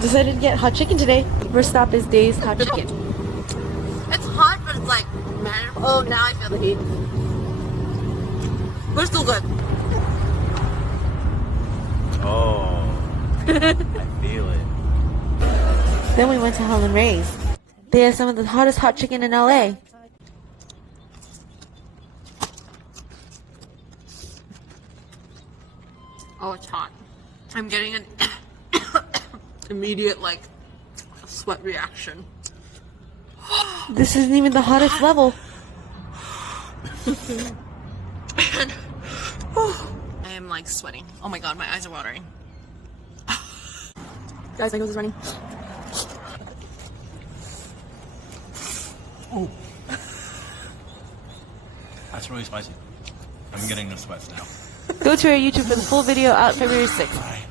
Decided to get hot chicken today. First stop is Dave's Hot Chicken. It's hot, but it's like, man. Oh, now I feel the heat. But it's still good. Oh, I feel it. Then we went to Helen Ray's. They have some of the hottest hot chicken in LA. Oh, it's hot. I'm getting an immediate, like, sweat reaction. This isn't even the hottest level. I am, like, sweating. Oh my god, my eyes are watering. Guys, my nose is running. Ooh. That's really spicy. I'm getting the sweats now. Go to our YouTube for the full video out February 6th. Bye.